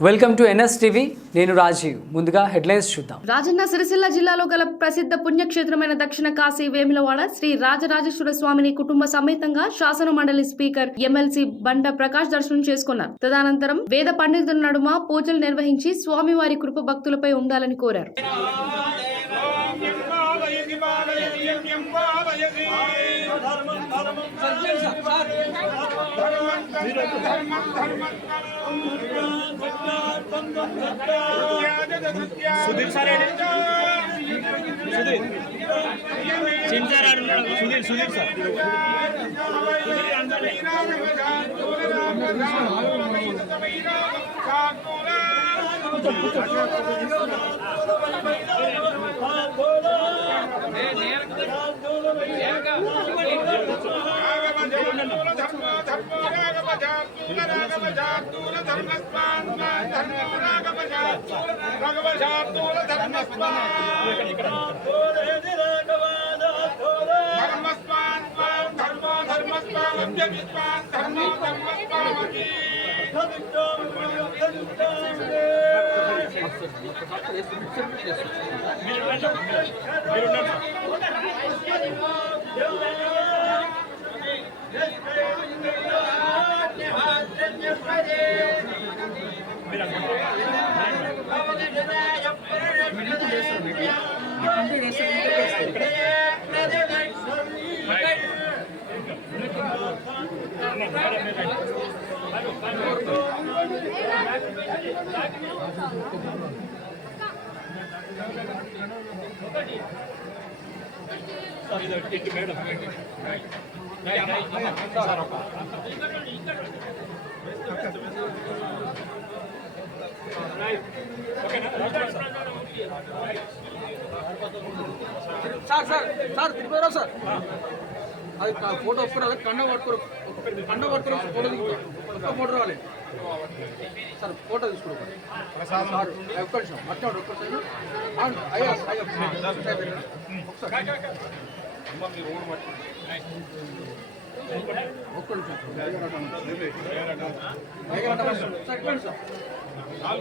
Welcome to NSTV. నేను రాజీవ్. ముందుగా headlines చూద్దాం. రాజన్న సిరిసిల్ల జిల్లాలో గల ప్రసిద్ధ పుణ్యక్షేత్రమైన దక్షిణ కాశీ వేములవాడ శ్రీ రాజరాజేశ్వర స్వామిని కుటుంబ సమేతంగా శాసన మండలి స్పీకర్ ఎమ్మెల్సీ బండ ప్రకాష్ దర్శనం చేసుకున్నారు. తదనంతరం వేద పండితుల నడుమ పూజలు నిర్వహించి స్వామివారి కృప భక్తులపై ఉండాలని కోరారు. Sudheer sir Sudheer sir sir తిరిగిపోయారా సార్ అది ఫోటో ఒక్కరు అదే కండ పట్టుకోరు ఫోటో ఒక్క ఫోటో రావాలి సార్ ఫోటో తీసుకున్నారు సార్ ఒక్క నిమిషం అట్టాడు ఒక్క అయ్యా ఒక్క నిమిషం సార్